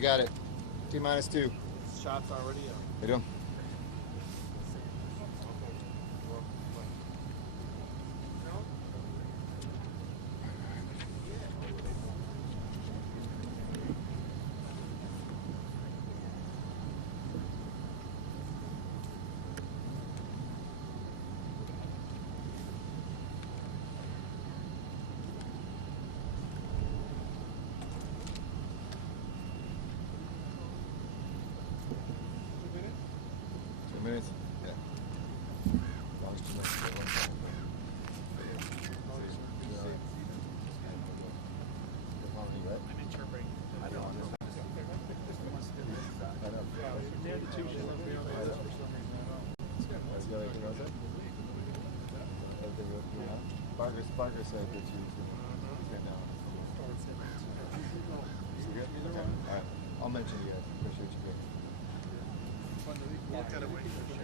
You got it. T-2. Shots already up. You do. Minutes? Yeah. Long as 2 minutes. I'm interpreting. I know. I know. Yeah, near the two should look real nice for some reason. That's the other thing I said. Barker said that you came down. You good? Okay. All right. I'll mention you guys. Appreciate you being here. Look at it, wait for sure.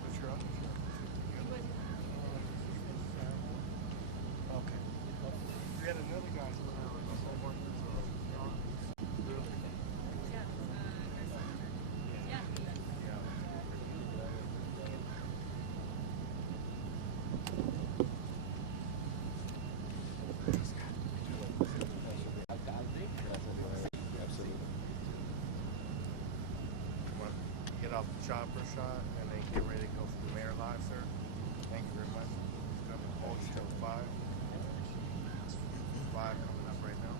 What's your office? Okay. We had another guy who was working get off the chopper shot and then get ready to go for the mayor live, sir. Thank you very much. It's going to hold you till 5. 5 coming up right now.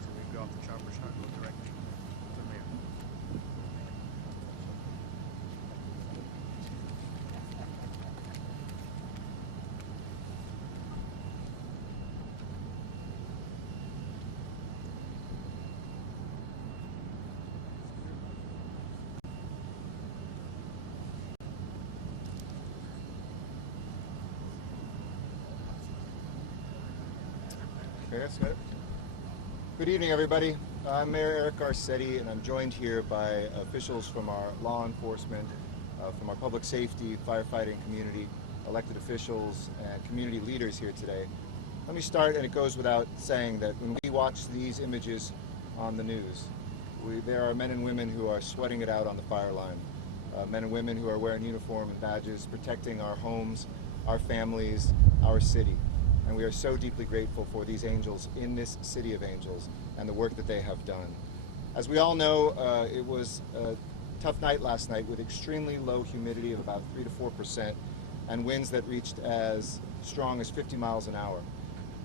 So we go off the chopper shot and go directly to the mayor. Okay, that's good. Good evening, everybody. I'm Mayor Eric Garcetti, and I'm joined here by officials from our law enforcement, from our public safety, firefighting community, elected officials, and community leaders here today. Let me start, and it goes without saying that when we watch these images on the news, there are men and women who are sweating it out on the fire line, men and women who are wearing uniform and badges, protecting our homes, our families, our city. And we are so deeply grateful for these angels in this city of angels and the work that they have done. As we all know, it was a tough night last night with extremely low humidity of about 3 to 4% and winds that reached as strong as 50 miles an hour.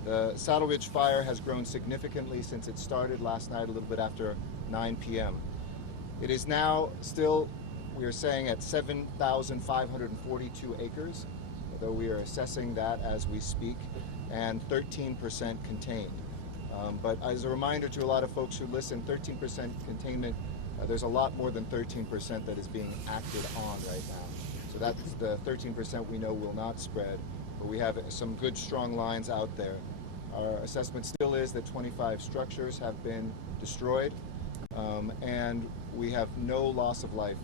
The Saddle Ridge fire has grown significantly since it started last night a little bit after 9 p.m. It is now still, we are saying, at 7,542 acres, though we are assessing that as we speak, and 13% contained. But as a reminder to a lot of folks who listen, 13% containment, there's a lot more than 13% that is being acted on right now. So that's the 13% we know will not spread, but we have some good strong lines out there. Our assessment still is that 25 structures have been destroyed, and we have no loss of life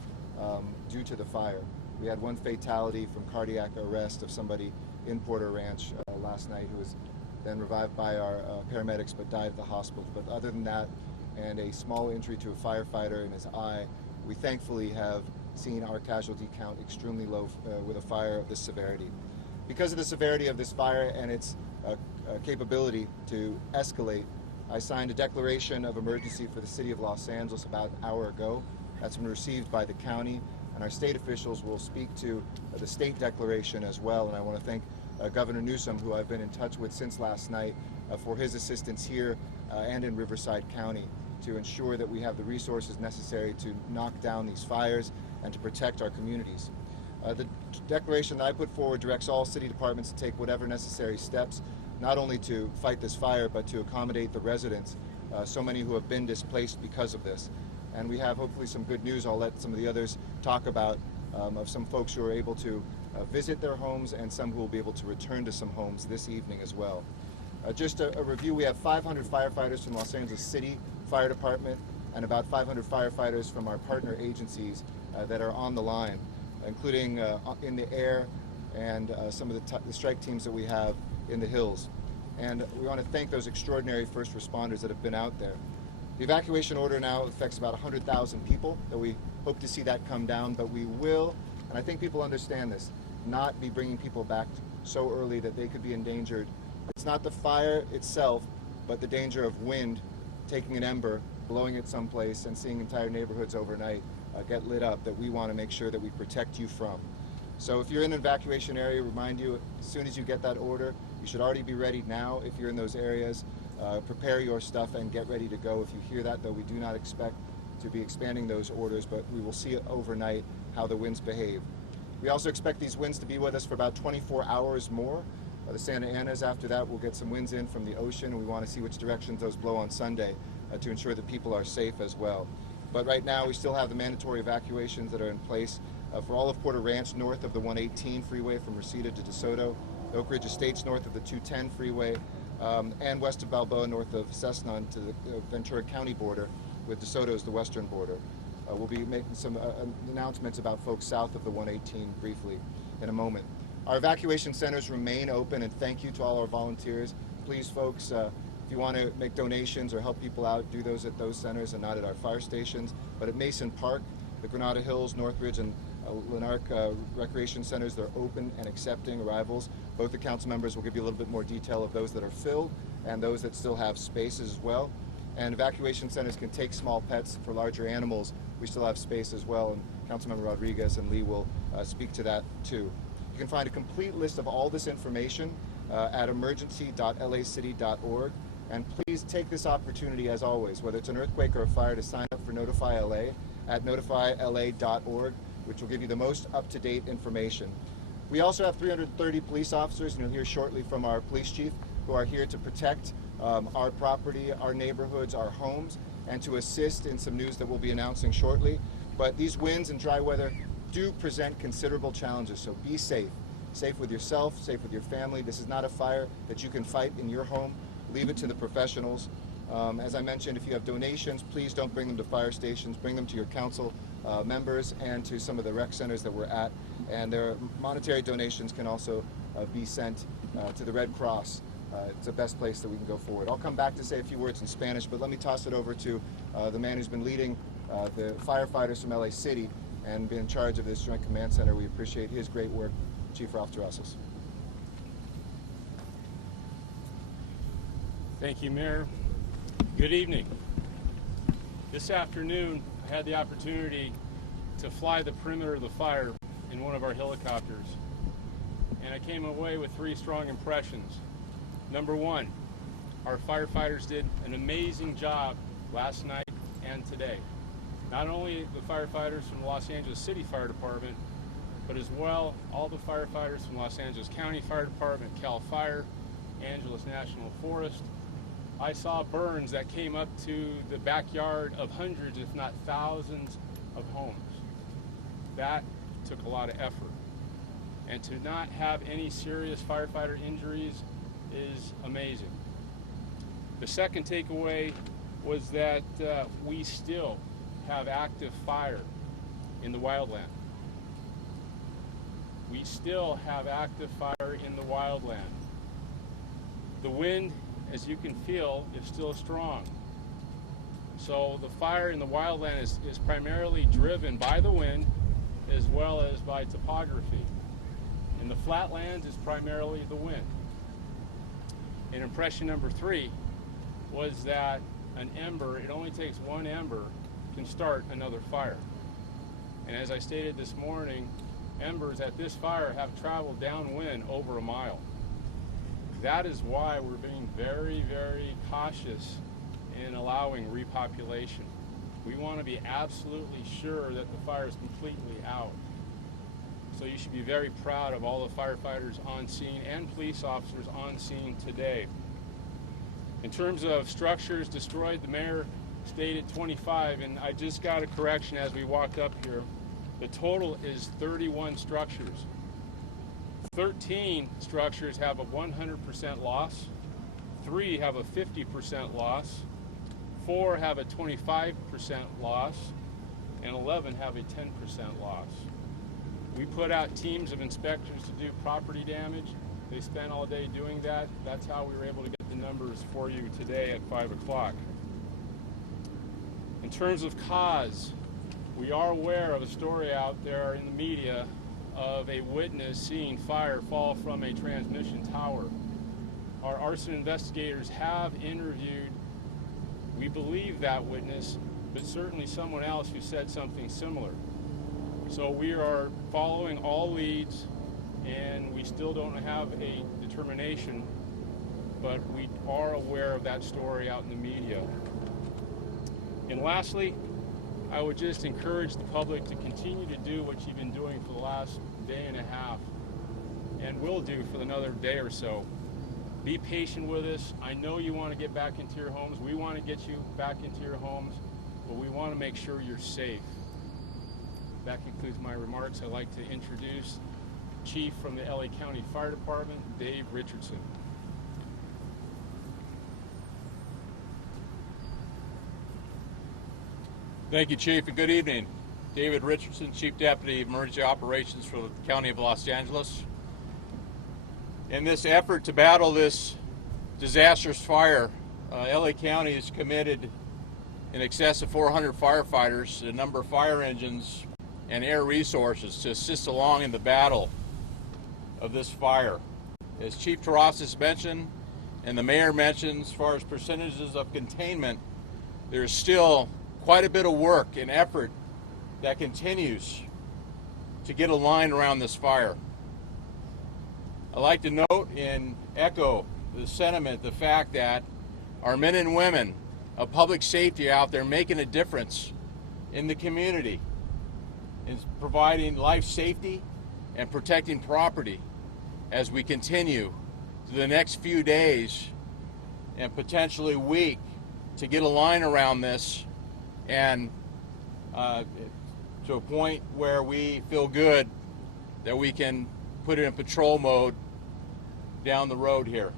due to the fire. We had one fatality from cardiac arrest of somebody in Porter Ranch last night who was then revived by our paramedics but died at the hospital. But other than that, and a small injury to a firefighter in his eye, we thankfully have seen our casualty count extremely low with a fire of this severity. Because of the severity of this fire and its capability to escalate, I signed a declaration of emergency for the city of Los Angeles about an hour ago. That's been received by the county, and our state officials will speak to the state declaration as well. And I want to thank Governor Newsom, who I've been in touch with since last night, for his assistance here and in Riverside County to ensure that we have the resources necessary to knock down these fires and to protect our communities. The declaration that I put forward directs all city departments to take whatever necessary steps, not only to fight this fire, but to accommodate the residents, so many who have been displaced because of this. And we have hopefully some good news I'll let some of the others talk about, of some folks who are able to visit their homes and some who will be able to return to some homes this evening as well. Just a review, we have 500 firefighters from Los Angeles City Fire Department and about 500 firefighters from our partner agencies that are on the line, including in the air and some of the strike teams that we have in the hills. and we want to thank those extraordinary first responders that have been out there. The evacuation order now affects about 100,000 people, that we hope to see that come down, but we will, and I think people understand this, not be bringing people back so early that they could be endangered. It's not the fire itself, but the danger of wind taking an ember, blowing it someplace, and seeing entire neighborhoods overnight get lit up that we want to make sure that we protect you from. So if you're in an evacuation area, remind you, as soon as you get that order, you should already be ready now if you're in those areas. Prepare your stuff and get ready to go. If you hear that, though, we do not expect to be expanding those orders, but we will see overnight how the winds behave. We also expect these winds to be with us for about 24 hours more. The Santa Anas, after that, will get some winds in from the ocean, and we want to see which directions those blow on Sunday to ensure that people are safe as well. But right now, we still have the mandatory evacuations that are in place for all of Porter Ranch north of the 118 freeway from Reseda to DeSoto, Oak Ridge Estates north of the 210 freeway, and west of Balboa north of Cessna to the Ventura County border, with DeSoto as the western border. We'll be making some announcements about folks south of the 118 briefly in a moment. Our evacuation centers remain open, and thank you to all our volunteers. Please, folks, if you want to make donations or help people out, do those at those centers and not at our fire stations. But at Mason Park, the Granada Hills, Northridge, and Lanark recreation centers, they're open and accepting arrivals. Both the council members will give you a little bit more detail of those that are filled and those that still have spaces as well. And evacuation centers can take small pets. For larger animals, we still have space as well, and Councilmember Rodriguez and Lee will speak to that too. You can find a complete list of all this information at emergency.lacity.org. And please take this opportunity, as always, whether it's an earthquake or a fire, to sign up for Notify LA at notifyla.org, which will give you the most up-to-date information. We also have 330 police officers, and you'll hear shortly from our police chief, who are here to protect our property, our neighborhoods, our homes, and to assist in some news that we'll be announcing shortly. But these winds and dry weather do present considerable challenges, so be safe. Safe with yourself, safe with your family. This is not a fire that you can fight in your home. Leave it to the professionals. As I mentioned, if you have donations, please don't bring them to fire stations. Bring them to your council members and to some of the rec centers that we're at. And their monetary donations can also be sent to the Red Cross. It's the best place that we can go forward. I'll come back to say a few words in Spanish, but let me toss it over to the man who's been leading the firefighters from LA City and been in charge of this Joint Command Center. We appreciate his great work, Chief Ralph Terrazas. Thank you, Mayor. Good evening. This afternoon, I had the opportunity to fly the perimeter of the fire in one of our helicopters, and I came away with three strong impressions. Number one, our firefighters did an amazing job last night and today. Not only the firefighters from the Los Angeles City Fire Department, but as well all the firefighters from Los Angeles County Fire Department, CAL FIRE, Angeles National Forest. I saw burns that came up to the backyard of hundreds, if not thousands, of homes. That took a lot of effort. And to not have any serious firefighter injuries is amazing. The second takeaway was that we still have active fire in the wildland. We still have active fire in the wildland. The wind, as you can feel, is still strong. So the fire in the wildland is primarily driven by the wind as well as by topography. In the flatlands, it's primarily the wind. And impression number three was that an ember, it only takes one ember, can start another fire. And as I stated this morning, embers at this fire have traveled downwind over a mile. That is why we're being very, very cautious in allowing repopulation. We want to be absolutely sure that the fire is completely out. So you should be very proud of all the firefighters on scene and police officers on scene today. In terms of structures destroyed, the mayor stated 25, and I just got a correction as we walked up here. The total is 31 structures. 13 structures have a 100% loss, 3 have a 50% loss, 4 have a 25% loss, and 11 have a 10% loss. We put out teams of inspectors to do property damage. They spent all day doing that. That's how we were able to get the numbers for you today at 5 o'clock. In terms of cause, we are aware of a story out there in the media of a witness seeing fire fall from a transmission tower. Our arson investigators have interviewed, we believe, that witness, but certainly someone else who said something similar. So we are following all leads, and we still don't have a determination, but we are aware of that story out in the media. And lastly, I would just encourage the public to continue to do what you've been doing for the last day and a half, and will do for another day or so. Be patient with us. I know you want to get back into your homes. We want to get you back into your homes, but we want to make sure you're safe. That concludes my remarks. I'd like to introduce Chief from the LA County Fire Department, Dave Richardson. Thank you, Chief, and good evening. David Richardson, Chief Deputy Emergency Operations for the County of Los Angeles. In this effort to battle this disastrous fire, LA County is committed in excess of 400 firefighters, a number of fire engines, and air resources to assist along in the battle of this fire. As Chief Terrasas mentioned, and the Mayor mentioned, as far as percentages of containment, there's still quite a bit of work and effort that continues to get a line around this fire. I'd like to note and echo the sentiment, the fact that our men and women of public safety out there making a difference in the community, in providing life safety and protecting property as we continue to the next few days and potentially week to get a line around this and to a point where we feel good that we can put it in patrol mode down the road here.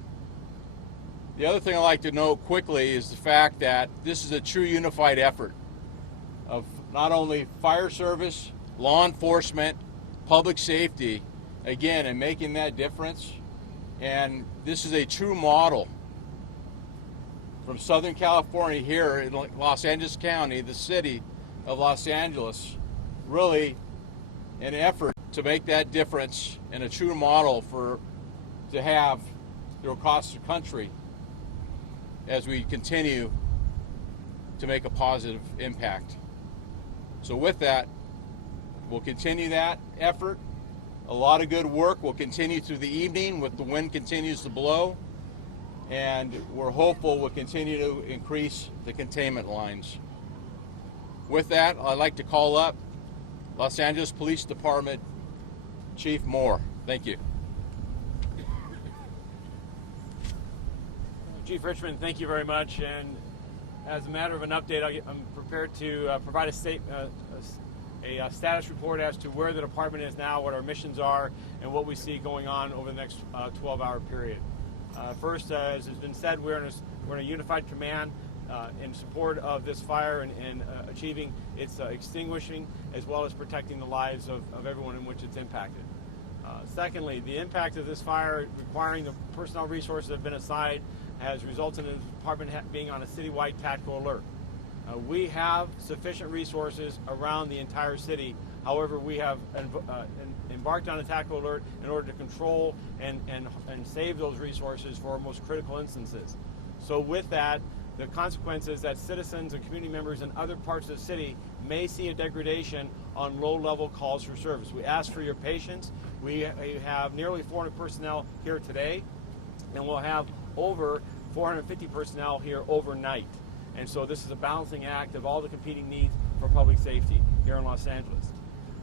The other thing I'd like to note quickly is the fact that this is a true unified effort of not only fire service, law enforcement, public safety, again, and making that difference. And this is a true model from Southern California here in Los Angeles County, the city of Los Angeles, really an effort to make that difference and a true model to have across the country as we continue to make a positive impact. So with that, we'll continue that effort. A lot of good work will continue through the evening with the wind continues to blow, and we're hopeful we'll continue to increase the containment lines. With that, I'd like to call up Los Angeles Police Department Chief Moore. Thank you. Chief Richmond, thank you very much. And as a matter of an update, I'm prepared to provide a status report as to where the department is now, what our missions are, and what we see going on over the next 12-hour period. First, as has been said, we're in a unified command in support of this fire and achieving its extinguishing, as well as protecting the lives of everyone in which it's impacted. Secondly, the impact of this fire requiring the personnel resources that have been assigned has resulted in the department being on a citywide tactical alert. We have sufficient resources around the entire city. However, we have embarked on a tactical alert in order to control and save those resources for our most critical instances. So with that, the consequence is that citizens and community members in other parts of the city may see a degradation on low-level calls for service. We ask for your patience. We have nearly 400 personnel here today, and we'll have over 450 personnel here overnight. And so this is a balancing act of all the competing needs for public safety here in Los Angeles.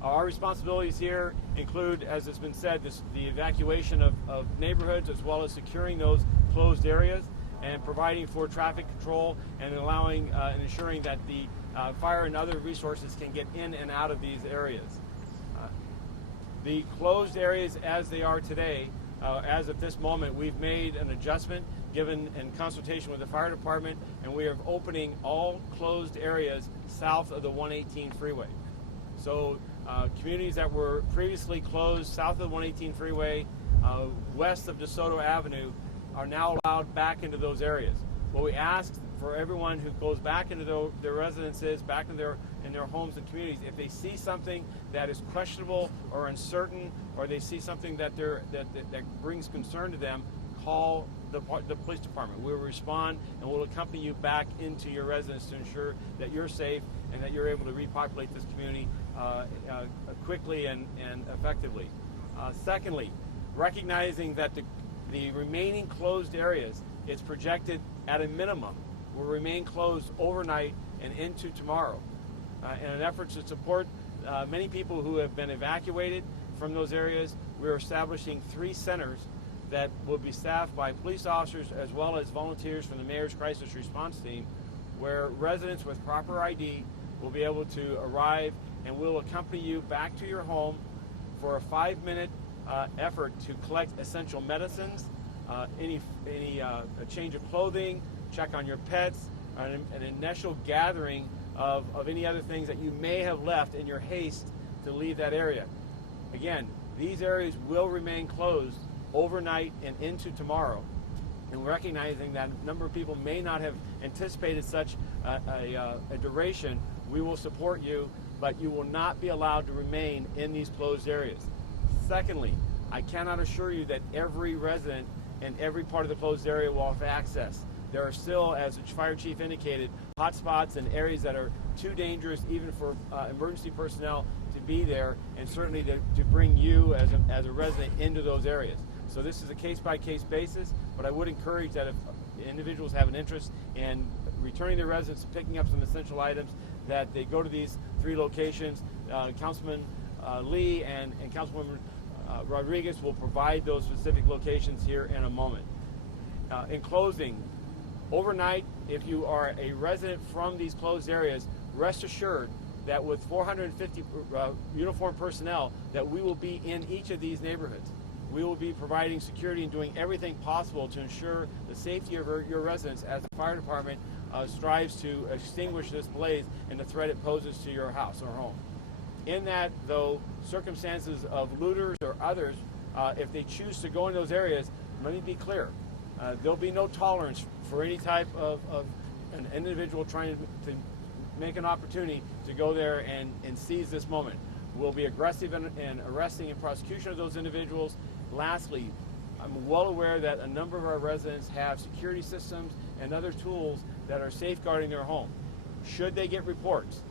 Our responsibilities here include, as has been said, the evacuation of neighborhoods, as well as securing those closed areas and providing for traffic control and allowing and ensuring that the fire and other resources can get in and out of these areas. The closed areas as they are today, as of this moment, we've made an adjustment given in consultation with the fire department, and we are opening all closed areas south of the 118 freeway. So communities that were previously closed south of the 118 freeway west of DeSoto Avenue are now allowed back into those areas. What we ask for everyone who goes back into their residences, back in their homes and communities, if they see something that is questionable or uncertain, or they see something that brings concern to them, call the police department. We'll respond and we'll accompany you back into your residence to ensure that you're safe and that you're able to repopulate this community quickly and effectively. Secondly, recognizing that the remaining closed areas, it's projected at a minimum, will remain closed overnight and into tomorrow. In an effort to support many people who have been evacuated from those areas, we're establishing 3 centers that will be staffed by police officers as well as volunteers from the Mayor's Crisis Response Team, where residents with proper ID will be able to arrive, and we'll accompany you back to your home for a 5-minute effort to collect essential medicines, any a change of clothing, check on your pets, an initial gathering of any other things that you may have left in your haste to leave that area. Again, these areas will remain closed overnight and into tomorrow. And recognizing that a number of people may not have anticipated such a duration, we will support you, but you will not be allowed to remain in these closed areas. Secondly, I cannot assure you that every resident in every part of the closed area will have access. There are still, as the fire chief indicated, hot spots and areas that are too dangerous even for emergency personnel to be there, and certainly to bring you as a resident into those areas. So this is a case-by-case basis, but I would encourage that if individuals have an interest in returning their residence and picking up some essential items, that they go to these 3 locations. Councilman Lee and Councilwoman Rodriguez will provide those specific locations here in a moment. In closing, overnight, if you are a resident from these closed areas, rest assured that with 450 uniformed personnel, that we will be in each of these neighborhoods. We will be providing security and doing everything possible to ensure the safety of your residents as the fire department strives to extinguish this blaze and the threat it poses to your house or home. In that, though, circumstances of looters or others, if they choose to go in those areas, let me be clear, there'll be no tolerance for any type of an individual trying to make an opportunity to go there and seize this moment. We'll be aggressive in arresting and prosecution of those individuals. Lastly, I'm well aware that a number of our residents have security systems and other tools that are safeguarding their home. Should they get reports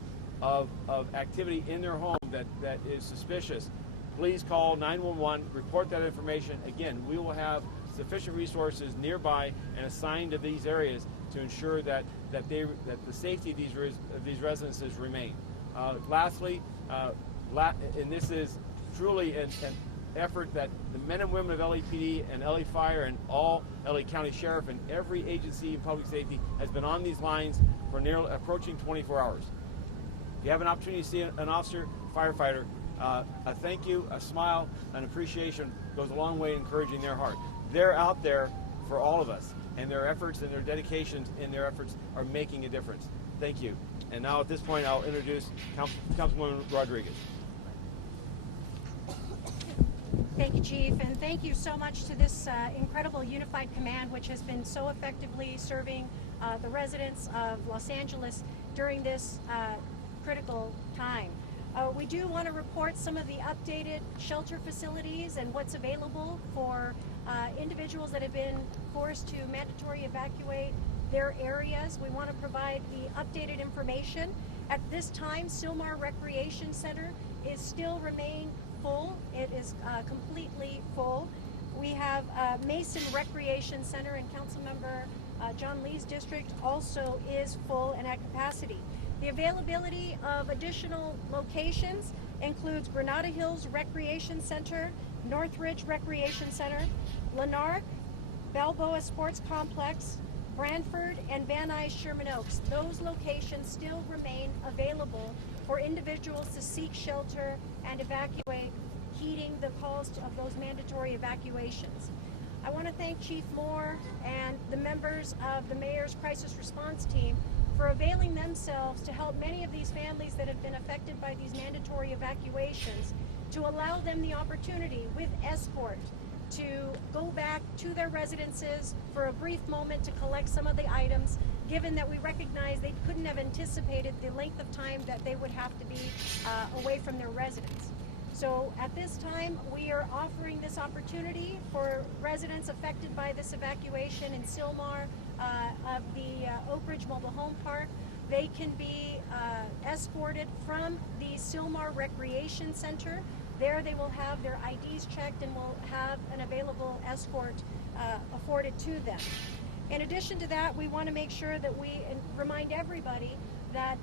of activity in their home that is suspicious, please call 911, report that information. Again, we will have sufficient resources nearby and assigned to these areas to ensure that the safety of these residences remain. Lastly, and this is truly an effort that the men and women of LAPD and LA Fire and all LA County Sheriff and every agency in public safety has been on these lines for nearly approaching 24 hours. If you have an opportunity to see an officer, firefighter, a thank you, a smile, an appreciation goes a long way in encouraging their heart. They're out there for all of us, and their efforts and their dedications in their efforts are making a difference. Thank you. And now at this point, I'll introduce Councilwoman Rodriguez. Thank you, Chief, and thank you so much to this incredible unified command, which has been so effectively serving the residents of Los Angeles during this critical time. We do want to report some of the updated shelter facilities and what's available for individuals that have been forced to mandatory evacuate their areas. We want to provide the updated information. At this time, Sylmar Recreation Center is still remain full. It is completely full. We have Mason Recreation Center in Councilmember John Lee's district also is full and at capacity. The availability of additional locations includes Granada Hills Recreation Center, Northridge Recreation Center, Lanark, Balboa Sports Complex, Brantford, and Van Nuys Sherman Oaks. Those locations still remain available for individuals to seek shelter and evacuate, heeding the calls of those mandatory evacuations. I want to thank Chief Moore and the members of the Mayor's Crisis Response Team for availing themselves to help many of these families that have been affected by these mandatory evacuations, to allow them the opportunity with escort to go back to their residences for a brief moment to collect some of the items, given that we recognize they couldn't have anticipated the length of time that they would have to be away from their residence. So at this time, we are offering this opportunity for residents affected by this evacuation in Sylmar of the Oak Ridge Mobile Home Park. They can be escorted from the Sylmar Recreation Center. There they will have their IDs checked and will have an available escort afforded to them. In addition to that, we want to make sure that we remind everybody that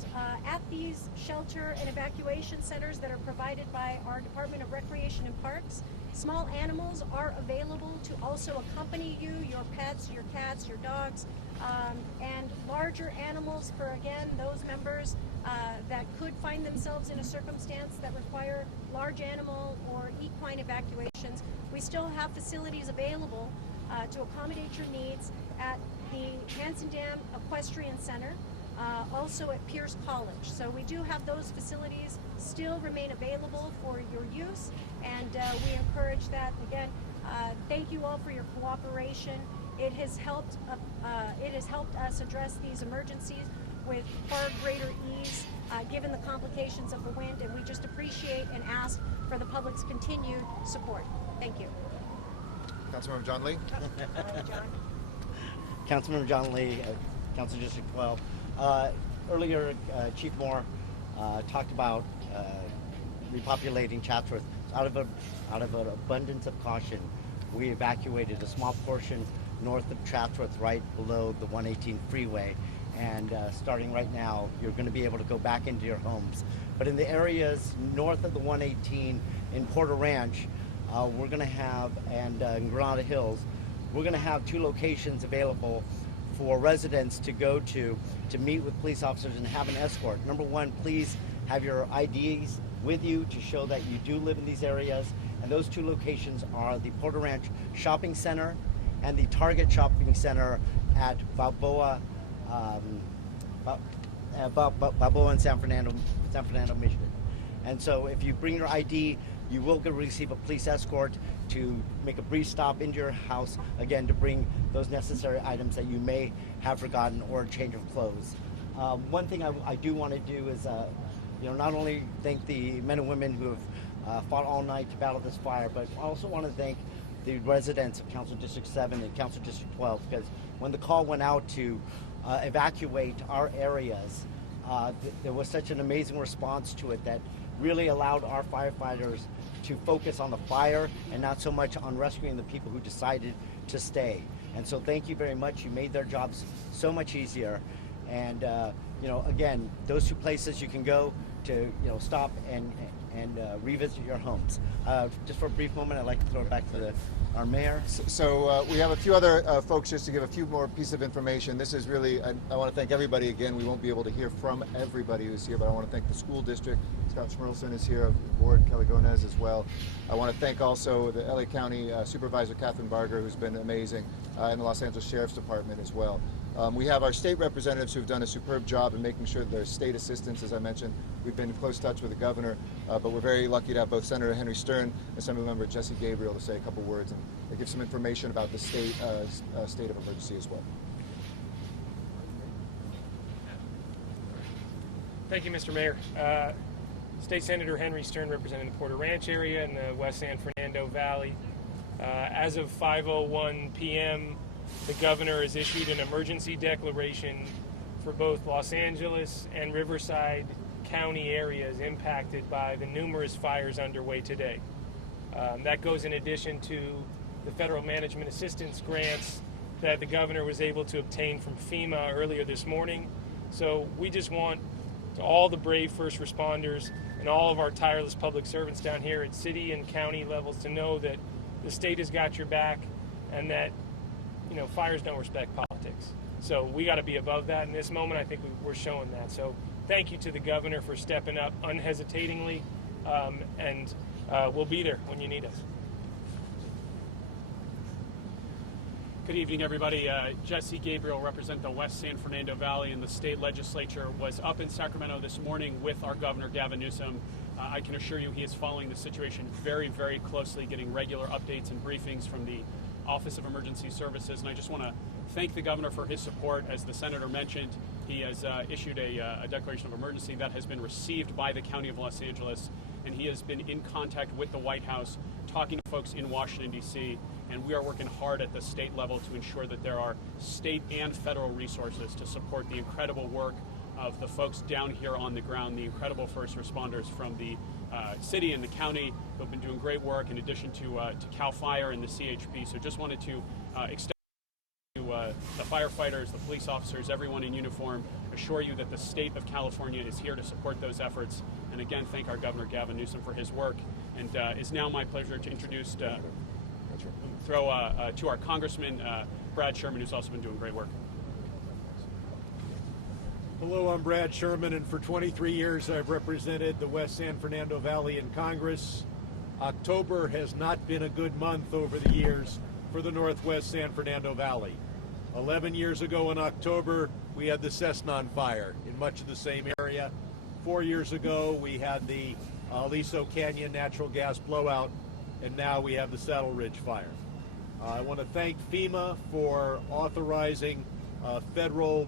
at these shelter and evacuation centers that are provided by our Department of Recreation and Parks, small animals are available to also accompany you, your pets, your cats, your dogs, and larger animals for, again, those members that could find themselves in a circumstance that require large animal or equine evacuations. We still have facilities available to accommodate your needs at the Hanson Dam Equestrian Center, also at Pierce College. So we do have those facilities still remain available for your use, and we encourage that. Again, thank you all for your cooperation. It has helped us address these emergencies with far greater ease, given the complications of the wind, and we just appreciate and ask for the public's continued support. Thank you. Councilmember John Lee. John. Councilmember John Lee, Council District 12. Earlier, Chief Moore talked about repopulating Chatsworth. Out of an abundance of caution, we evacuated a small portion north of Chatsworth, right below the 118 freeway. And starting right now, you're going to be able to go back into your homes. But in the areas north of the 118 in Porter Ranch, we're going to have, and in Granada Hills, we're going to have 2 locations available for residents to go to meet with police officers and have an escort. Number one, please have your IDs with you to show that you do live in these areas. And those 2 locations are the Porter Ranch Shopping Center and the Target Shopping Center at Balboa and San Fernando, Michigan. And so if you bring your ID, you will receive a police escort to make a brief stop into your house, again, to bring those necessary items that you may have forgotten or a change of clothes. One thing I do want to do is, not only thank the men and women who have fought all night to battle this fire, but I also want to thank the residents of Council District 7 and Council District 12, because when the call went out to evacuate our areas, there was such an amazing response to it that really allowed our firefighters to focus on the fire and not so much on rescuing the people who decided to stay. And so thank you very much. You made their jobs so much easier. And again, those 2 places you can go to stop and revisit your homes. Just for a brief moment, I'd like to throw it back to our mayor. So we have a few other folks just to give a few more pieces of information. This is really, I want to thank everybody again. We won't be able to hear from everybody who's here, but I want to thank the school district. Scott Schmerlson is here, board, Kelly Gonez as well. I want to thank also the LA County Supervisor Catherine Barger, who's been amazing, and the Los Angeles Sheriff's Department as well. We have our state representatives who've done a superb job in making sure that there's state assistance. As I mentioned, we've been in close touch with the governor, but we're very lucky to have both Senator Henry Stern and Assemblymember Jesse Gabriel to say a couple words and give some information about the state of emergency as well. Thank you, Mr. Mayor. State Senator Henry Stern representing the Porter Ranch area and the West San Fernando Valley. As of 5:01 p.m., the governor has issued an emergency declaration for both Los Angeles and Riverside County areas impacted by the numerous fires underway today. That goes in addition to the federal management assistance grants that the governor was able to obtain from FEMA earlier this morning. So we just want to all the brave first responders and all of our tireless public servants down here at city and county levels to know that the state has got your back and that fires don't respect politics. So we got to be above that in this moment. I think we're showing that. So thank you to the governor for stepping up unhesitatingly, and we'll be there when you need us. Good evening, everybody. Jesse Gabriel, represent the West San Fernando Valley, and the state legislature was up in Sacramento this morning with our governor, Gavin Newsom. I can assure you he is following the situation very, very closely, getting regular updates and briefings from the Office of Emergency Services. And I just want to thank the governor for his support. As the senator mentioned, he has issued a declaration of emergency that has been received by the County of Los Angeles, and he has been in contact with the White House, talking to folks in Washington, D.C., and we are working hard at the state level to ensure that there are state and federal resources to support the incredible work of the folks down here on the ground, the incredible first responders from the city and the county who have been doing great work, in addition to CAL FIRE and the CHP. So just wanted to extend to the firefighters, the police officers, everyone in uniform, assure you that the state of California is here to support those efforts. And again, thank our Governor Gavin Newsom for his work. And it's now my pleasure to introduce, to our Congressman, Brad Sherman, who's also been doing great work. Hello, I'm Brad Sherman, and for 23 years I've represented the West San Fernando Valley in Congress. October has not been a good month over the years for the Northwest San Fernando Valley. 11 years ago in October, we had the Cessnon fire in much of the same area. 4 years ago, we had the Aliso Canyon natural gas blowout, and now we have the Saddle Ridge fire. I want to thank FEMA for authorizing federal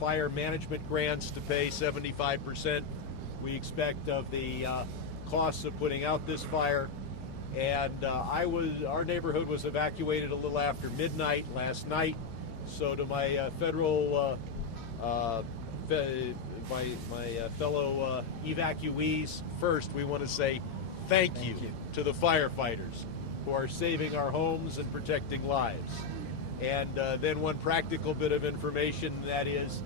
fire management grants to pay 75%, we expect, of the costs of putting out this fire. And our neighborhood was evacuated a little after midnight last night. So to my fellow evacuees, first we want to say thank you to the firefighters who are saving our homes and protecting lives. And then one practical bit of information, that is,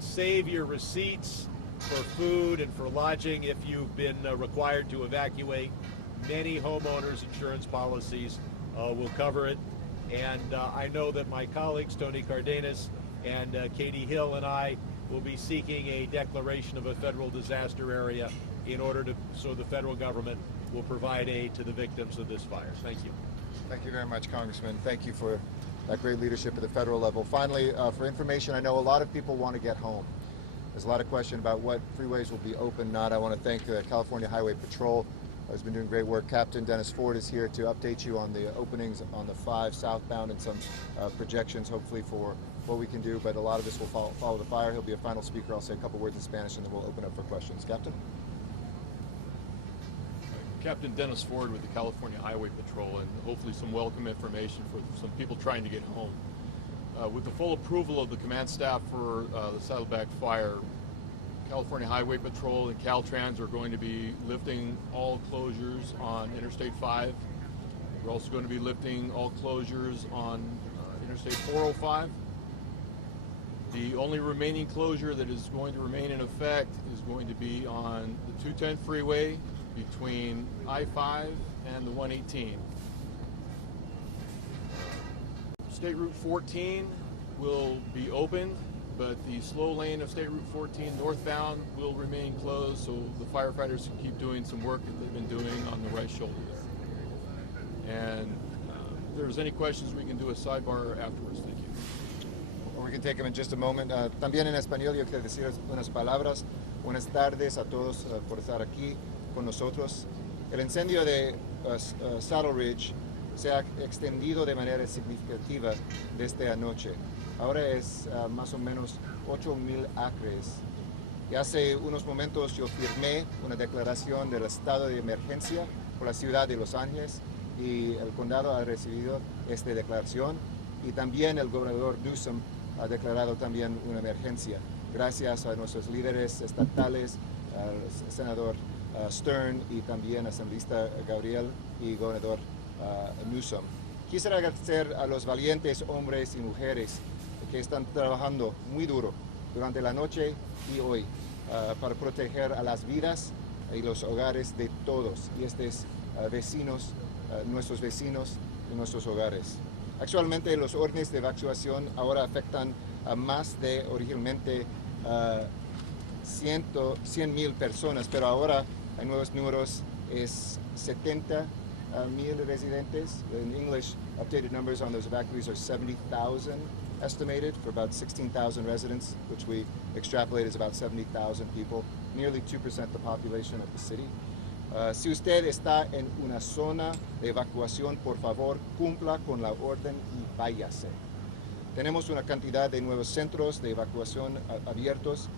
save your receipts for food and for lodging if you've been required to evacuate. Many homeowners' insurance policies will cover it. And I know that my colleagues, Tony Cardenas and Katie Hill, and I will be seeking a declaration of a federal disaster area in order to, so the federal government will provide aid to the victims of this fire. Thank you. Thank you very much, Congressman. Thank you for that great leadership at the federal level. Finally, for information, I know a lot of people want to get home. There's a lot of question about what freeways will be open, not. I want to thank the California Highway Patrol, who's been doing great work. Captain Dennis Ford is here to update you on the openings on the 5 southbound and some projections, hopefully, for what we can do. But a lot of this will follow the fire. He'll be a final speaker. I'll say a couple words in Spanish, and then we'll open up for questions. Captain? Captain Dennis Ford with the California Highway Patrol, and hopefully some welcome information for some people trying to get home. With the full approval of the command staff for the Saddleback fire, California Highway Patrol and Caltrans are going to be lifting all closures on Interstate 5. We're also going to be lifting all closures on Interstate 405. The only remaining closure that is going to remain in effect is going to be on the 210 freeway between I-5 and the 118. State Route 14 will be open, but the slow lane of State Route 14 northbound will remain closed, so the firefighters can keep doing some work that they've been doing on the right shoulder there. And if there's any questions, we can do a sidebar afterwards. Thank you. We can take them in just a moment. También en español yo quiero decir unas palabras. Buenas tardes a todos por estar aquí con nosotros. El incendio de Saddle Ridge se ha extendido de manera significativa desde anoche. Ahora es más o menos 8,000 acres. Y hace unos momentos yo firmé una declaración del estado de emergencia por la ciudad de Los Ángeles, y el condado ha recibido esta declaración, y también el gobernador Newsom ha declarado también una emergencia. Gracias a nuestros líderes estatales, al senador Stern y también asambleísta Gabriel y gobernador Newsom. Quisiera agradecer a los valientes hombres y mujeres que están trabajando muy duro durante la noche y hoy para proteger a las vidas y los hogares de todos, y estos vecinos, nuestros vecinos y nuestros hogares. Actualmente los órdenes de evacuación ahora afectan a más de originalmente 100,000 personas, pero ahora hay nuevos números, es 70 mil residentes. In English, updated numbers on those evacuees are 70,000 estimated for about 16,000 residents, which we extrapolate as about 70,000 people, nearly 2% of the population of the city. Si usted está en una zona de evacuación, por favor, cumpla con la orden y váyase. Tenemos una cantidad de nuevos centros de evacuación abiertos.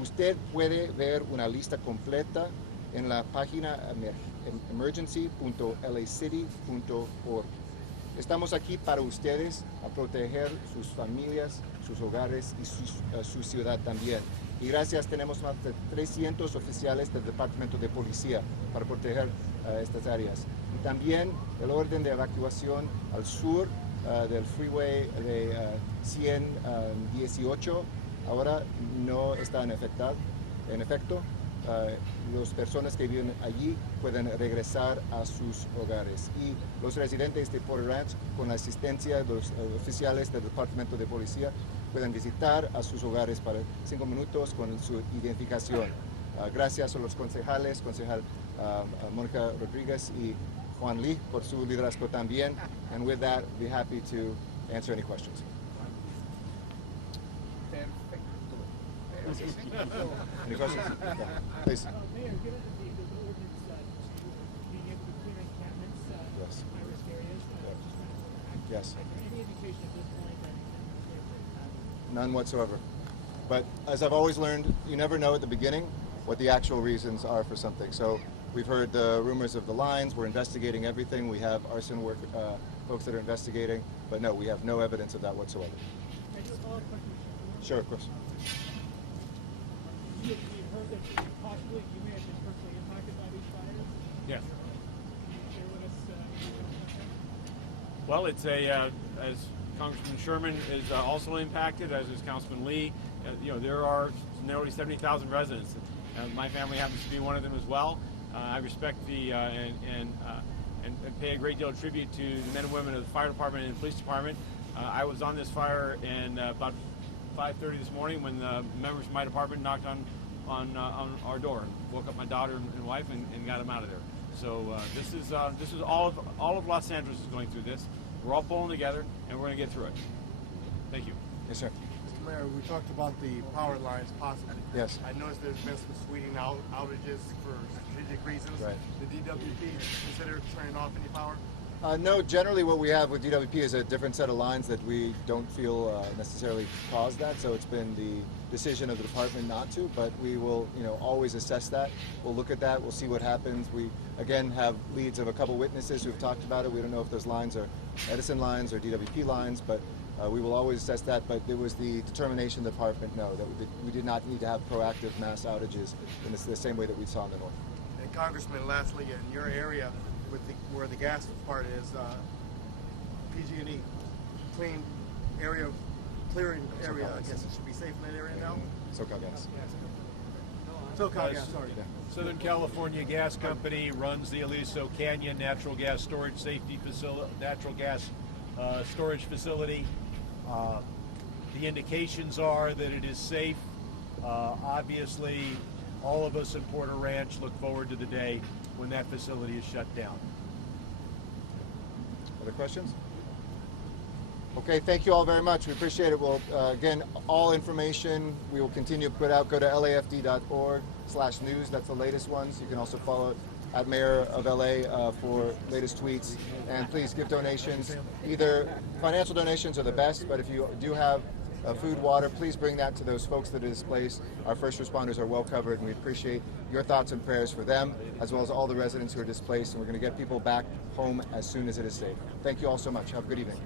Usted puede ver una lista completa en la página emergency.lacity.org. Estamos aquí para ustedes, a proteger sus familias, sus hogares y su ciudad también. Y gracias, tenemos más de 300 oficiales del Departamento de Policía para proteger estas áreas. Y también el orden de evacuación al sur del freeway de 118 ahora no está en efecto. Las personas que viven allí pueden regresar a sus hogares y los residentes de Porter Ranch, con la asistencia de los oficiales del Departamento de Policía, pueden visitar a sus hogares para 5 minutos con su identificación. Gracias a los concejales, concejal Mónica Rodríguez y Juan Lee, por su liderazgo también. And with that, be happy to answer any questions. Any questions? Yeah, please. Mayor, given the ordinance being able to clear encampments Yes. in high-risk areas, Yes. is there any indication at this point that None whatsoever. But as I've always learned, you never know at the beginning what the actual reasons are for something. So we've heard the rumors of the lines. We're investigating everything. We have arson work folks that are investigating. But no, we have no evidence of that whatsoever. I just follow up question? Sure, of course. We heard that possibly you may have been personally impacted by these fires. Yes. Can you share with us Well, it's as Congressman Sherman is also impacted, as is Councilman Lee. There are nearly 70,000 residents. My family happens to be one of them as well. I respect and pay a great deal of tribute to the men and women of the fire department and the police department. I was on this fire in about 5:30 this morning when the members of my department knocked on our door and woke up my daughter and wife and got them out of there. So this is all of Los Angeles is going through this. We're all pulling together and we're going to get through it. Thank you. Yes, sir. Mr. Mayor, we talked about the power lines possibly. Yes. I noticed there's been some sweeting outages for strategic reasons. Right. The DWP consider turning off any power? No, generally what we have with DWP is a different set of lines that we don't feel necessarily caused that. So it's been the decision of the department not to, but we will, always assess that. We'll look at that. We'll see what happens. We, again, have leads of a couple witnesses who have talked about it. We don't know if those lines are Edison lines or DWP lines, but we will always assess that. But it was the determination of the department, no, that we did not need to have proactive mass outages in the same way that we saw in the north. And Congressman, lastly, in your area, where the gas part is, PG&E, clean area, clearing area, I guess it should be safe in that area now? SoCal Gas. SoCal Gas, sorry. Southern California Gas Company runs the Aliso Canyon Natural Gas Storage Safety Facility, natural gas storage facility. The indications are that it is safe. Obviously, all of us in Porter Ranch look forward to the day when that facility is shut down. Other questions? Okay, thank you all very much. We appreciate it. Well, again, all information we will continue to put out. Go to lafd.org/news. That's the latest ones. You can also follow at Mayor of LA for latest tweets. And please give donations. Either financial donations are the best, but if you do have food, water, please bring that to those folks that are displaced. Our first responders are well covered, and we appreciate your thoughts and prayers for them, as well as all the residents who are displaced. And we're going to get people back home as soon as it is safe. Thank you all so much. Have a good evening.